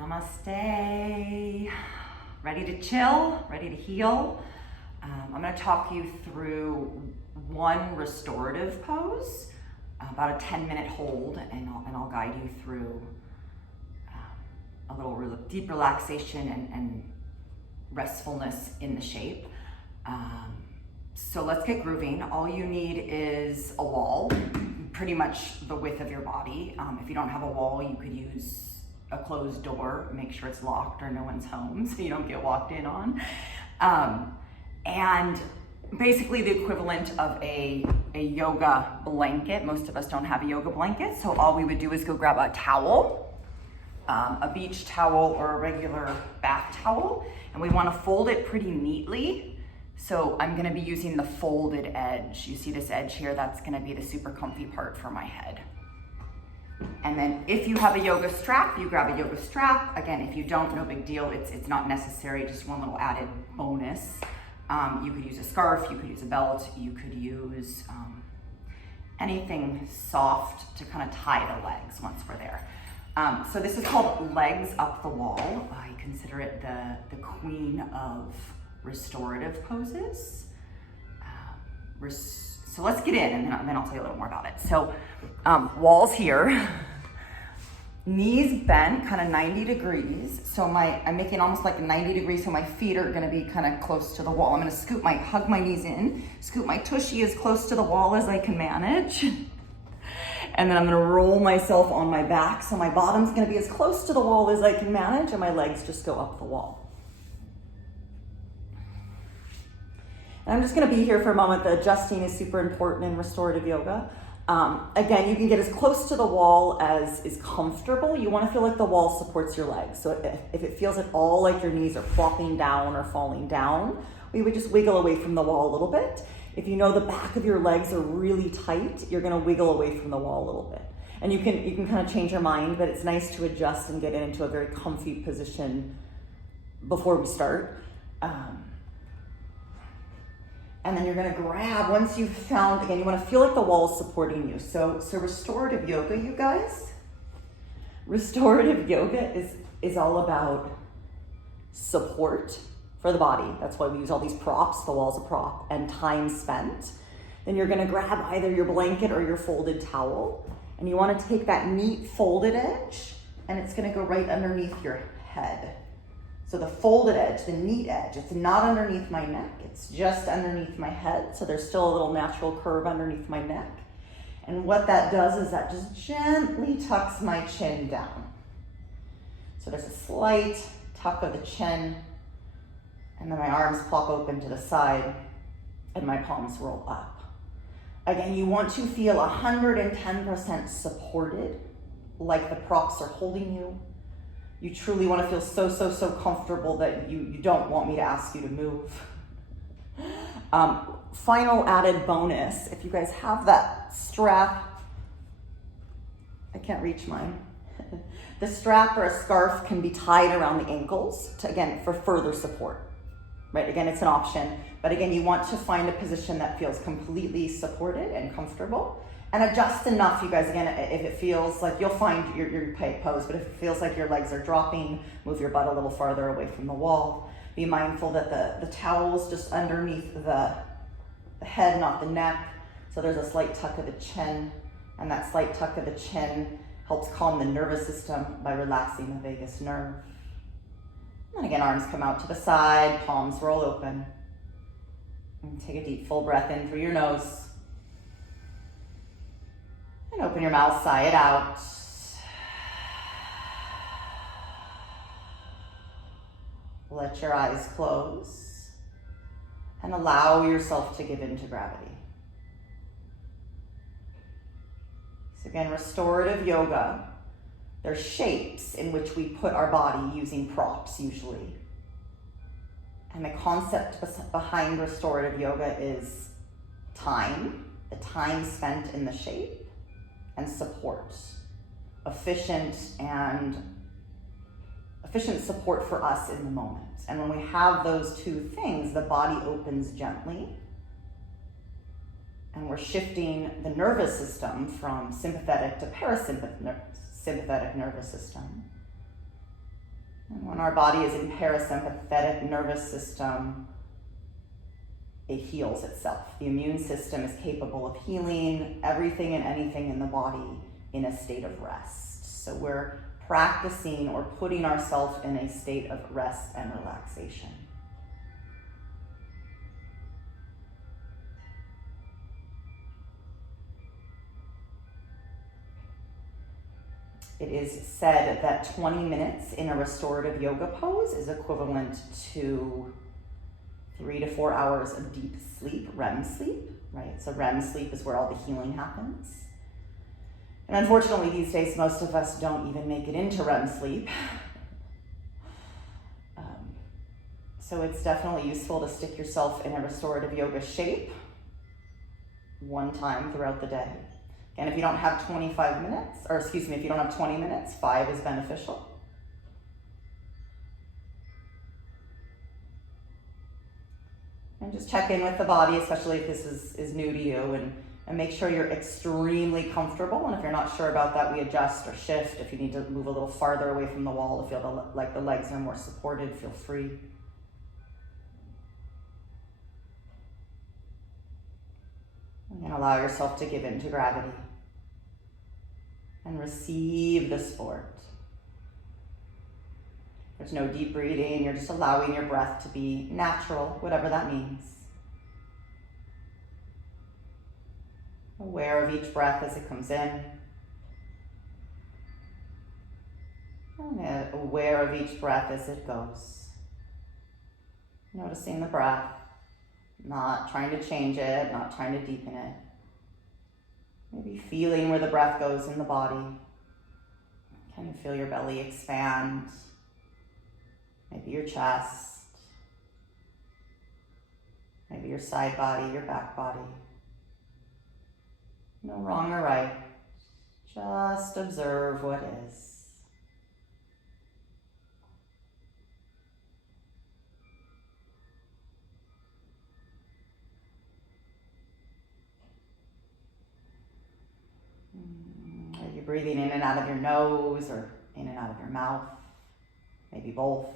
Namaste. Ready to chill? Ready to heal? I'm going to talk you through one restorative pose, about a 10-minute hold, and I'll guide you through a little deep relaxation and restfulness in the shape. So let's get grooving. All you need is a wall, pretty much the width of your body. If you don't have a wall, you could use a closed door. Make sure it's locked or no one's home so you don't get walked in on. And basically the equivalent of a yoga blanket. Most of us don't have a yoga blanket, so all we would do is go grab a towel, a beach towel or a regular bath towel, and we want to fold it pretty neatly. So I'm going to be using the folded edge. You see this edge here? That's going to be the super comfy part for my head. And then if you have a yoga strap, you grab a yoga strap. Again, if you don't, no big deal. It's not necessary, just one little added bonus. You could use a scarf, you could use a belt, you could use anything soft to kind of tie the legs once we're there. So this is called legs up the wall. I consider it the queen of restorative poses. So let's get in, and then I'll tell you a little more about it. So walls here, knees bent kind of 90 degrees. So I'm making almost like 90 degrees, so my feet are gonna be kind of close to the wall. I'm gonna hug my knees in, scoot my tushy as close to the wall as I can manage. And then I'm gonna roll myself on my back. So my bottom's gonna be as close to the wall as I can manage, and my legs just go up the wall. And I'm just gonna be here for a moment. The adjusting is super important in restorative yoga. Again, you can get as close to the wall as is comfortable. You wanna feel like the wall supports your legs. So if it feels at all like your knees are flopping down or falling down, we would just wiggle away from the wall a little bit. If you know the back of your legs are really tight, you're gonna wiggle away from the wall a little bit. And you can kind of change your mind, but it's nice to adjust and get into a very comfy position before we start. And then you're gonna grab, once you've found, again, you wanna feel like the wall is supporting you. So restorative yoga, you guys, restorative yoga is all about support for the body. That's why we use all these props, the wall's a prop, and time spent. Then you're gonna grab either your blanket or your folded towel, and you wanna take that neat folded edge, and it's gonna go right underneath your head. So the folded edge, the neat edge, it's not underneath my neck, it's just underneath my head. So there's still a little natural curve underneath my neck. And what that does is that just gently tucks my chin down. So there's a slight tuck of the chin, and then my arms plop open to the side, and my palms roll up. Again, you want to feel 110% supported, like the props are holding you. You truly want to feel so comfortable that you don't want me to ask you to move. Final added bonus, if you guys have that strap, I can't reach mine. The strap or a scarf can be tied around the ankles for further support, right? Again, it's an option, but again, you want to find a position that feels completely supported and comfortable. And adjust enough, you guys, again, if it feels like, you'll find your tight pose, but if it feels like your legs are dropping, move your butt a little farther away from the wall. Be mindful that the towel's just underneath the head, not the neck. So there's a slight tuck of the chin, and that slight tuck of the chin helps calm the nervous system by relaxing the vagus nerve. And again, arms come out to the side, palms roll open. And take a deep full breath in through your nose. And open your mouth, sigh it out. Let your eyes close and allow yourself to give in to gravity. So again, restorative yoga, there's shapes in which we put our body using props usually. And the concept behind restorative yoga is time, the time spent in the shape, and support, efficient support for us in the moment. And when we have those two things, the body opens gently, and we're shifting the nervous system from sympathetic to parasympathetic nervous system. And when our body is in parasympathetic nervous system, it heals itself. The immune system is capable of healing everything and anything in the body in a state of rest. So we're practicing or putting ourselves in a state of rest and relaxation. It is said that 20 minutes in a restorative yoga pose is equivalent to 3 to 4 hours of deep sleep, REM sleep, right? So REM sleep is where all the healing happens. And unfortunately, these days, most of us don't even make it into REM sleep. So it's definitely useful to stick yourself in a restorative yoga shape one time throughout the day. And if you don't have 25 minutes, or excuse me, if you don't have 20 minutes, 5 is beneficial. And just check in with the body, especially if this is new to you, and make sure you're extremely comfortable. And if you're not sure about that, we adjust or shift. If you need to move a little farther away from the wall to feel like the legs are more supported, feel free. And allow yourself to give in to gravity and receive the sport. There's no deep breathing. You're just allowing your breath to be natural, whatever that means. Aware of each breath as it comes in. And aware of each breath as it goes. Noticing the breath, not trying to change it, not trying to deepen it. Maybe feeling where the breath goes in the body. Can you feel your belly expand? Maybe your chest. Maybe your side body, your back body. No wrong or right. Just observe what is. Are you breathing in and out of your nose or in and out of your mouth? Maybe both.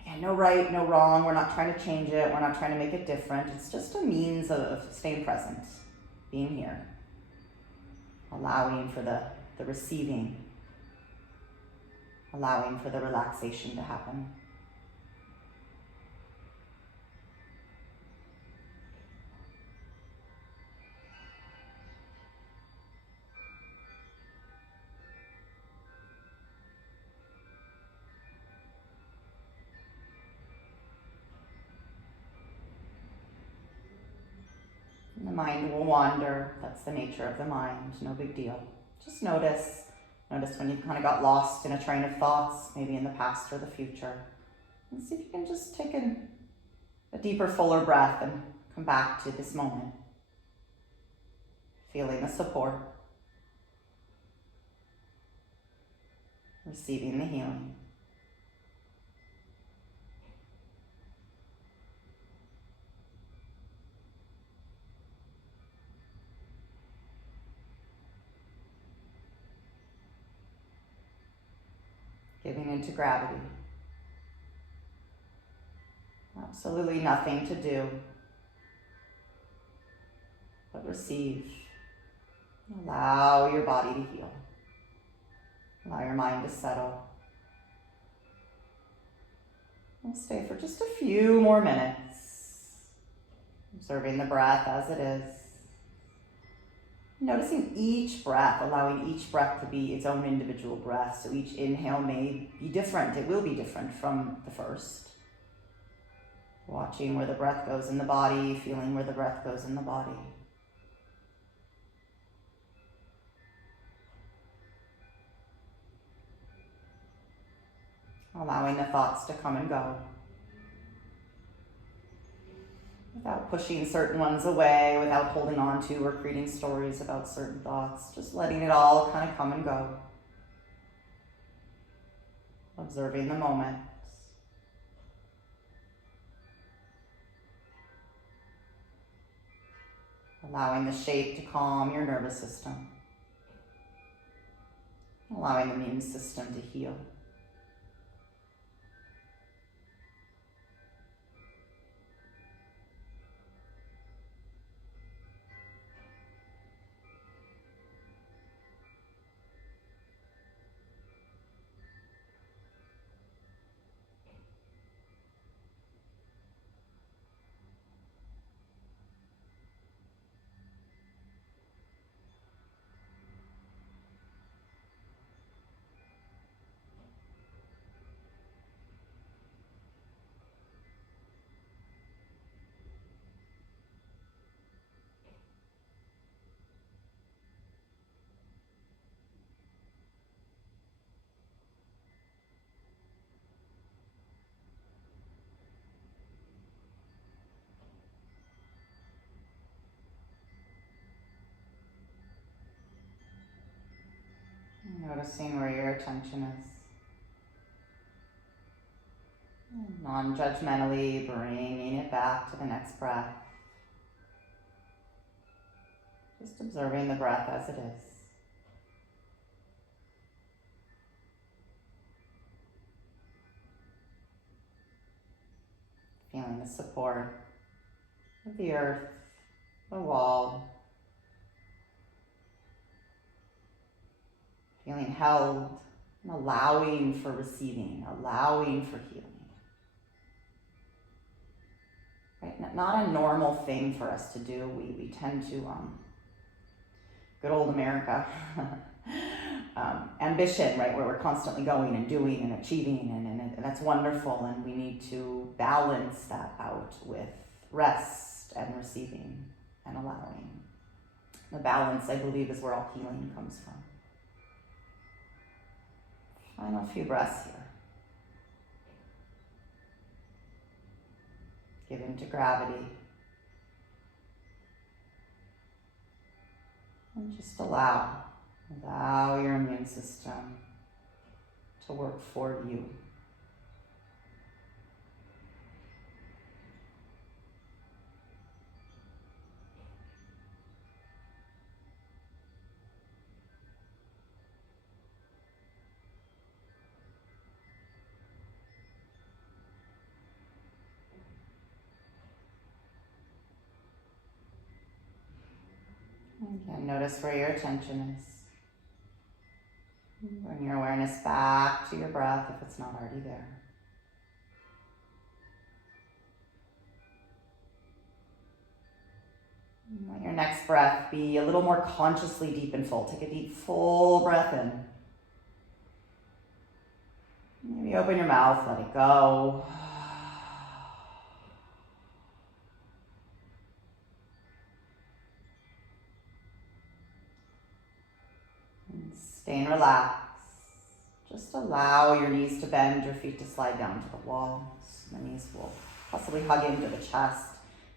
Again, no right, no wrong. We're not trying to change it. We're not trying to make it different. It's just a means of staying present, being here, allowing for the receiving, allowing for the relaxation to happen. The mind will wander. That's the nature of the mind. No big deal. Just notice. Notice when you kind of got lost in a train of thoughts, maybe in the past or the future. And see if you can just take a deeper, fuller breath and come back to this moment. Feeling the support. Receiving the healing. Giving into gravity. Absolutely nothing to do but receive. Allow your body to heal. Allow your mind to settle. We'll stay for just a few more minutes, observing the breath as it is. Noticing each breath, allowing each breath to be its own individual breath. So each inhale may be different. It will be different from the first. Watching where the breath goes in the body, feeling where the breath goes in the body. Allowing the thoughts to come and go. Without pushing certain ones away, without holding on to or creating stories about certain thoughts. Just letting it all kind of come and go. Observing the moment. Allowing the shape to calm your nervous system. Allowing the immune system to heal. Noticing where your attention is. Non-judgmentally bringing it back to the next breath. Just observing the breath as it is. Feeling the support of the earth, the wall. Feeling held and allowing for receiving, allowing for healing. Right? Not a normal thing for us to do. We tend to, good old America, ambition, right? Where we're constantly going and doing and achieving, and that's wonderful. And we need to balance that out with rest and receiving and allowing. The balance, I believe, is where all healing comes from. Final few breaths here. Give in to gravity. And just allow your immune system to work for you. Again, notice where your attention is. Bring your awareness back to your breath if it's not already there. Let your next breath be a little more consciously deep and full. Take a deep, full breath in. Maybe open your mouth, let it go. Staying relaxed. Just allow your knees to bend, your feet to slide down to the wall. The knees will possibly hug into the chest.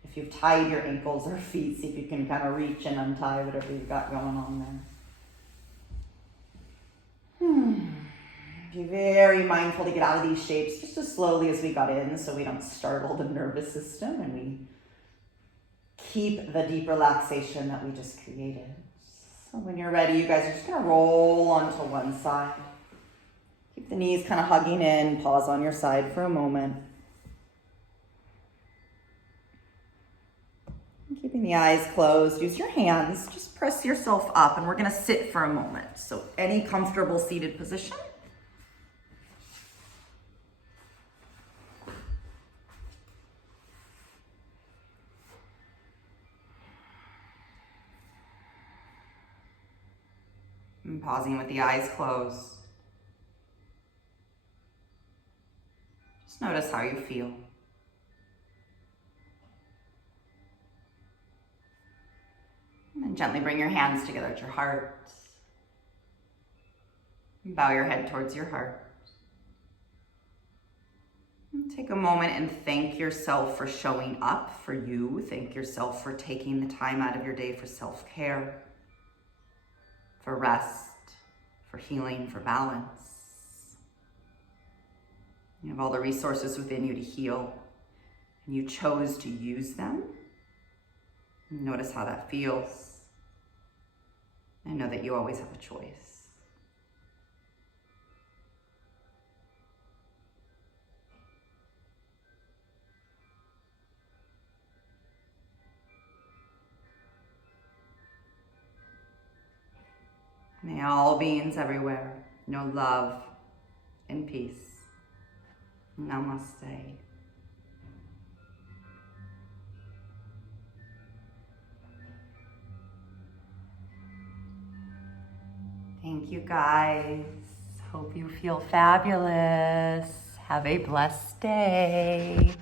If you've tied your ankles or feet, see if you can kind of reach and untie whatever you've got going on there. Be very mindful to get out of these shapes just as slowly as we got in so we don't startle the nervous system and we keep the deep relaxation that we just created. So when you're ready, you guys are just going to roll onto one side. Keep the knees kind of hugging in. Pause on your side for a moment. And keeping the eyes closed, use your hands. Just press yourself up, and we're going to sit for a moment. So any comfortable seated position. And pausing with the eyes closed. Just notice how you feel. And then gently bring your hands together at your heart. And bow your head towards your heart. And take a moment and thank yourself for showing up for you. Thank yourself for taking the time out of your day for self-care, for rest, for healing, for balance. You have all the resources within you to heal, and you chose to use them. Notice how that feels. And know that you always have a choice. May all beings everywhere know love and peace. Namaste. Thank you, guys. Hope you feel fabulous. Have a blessed day.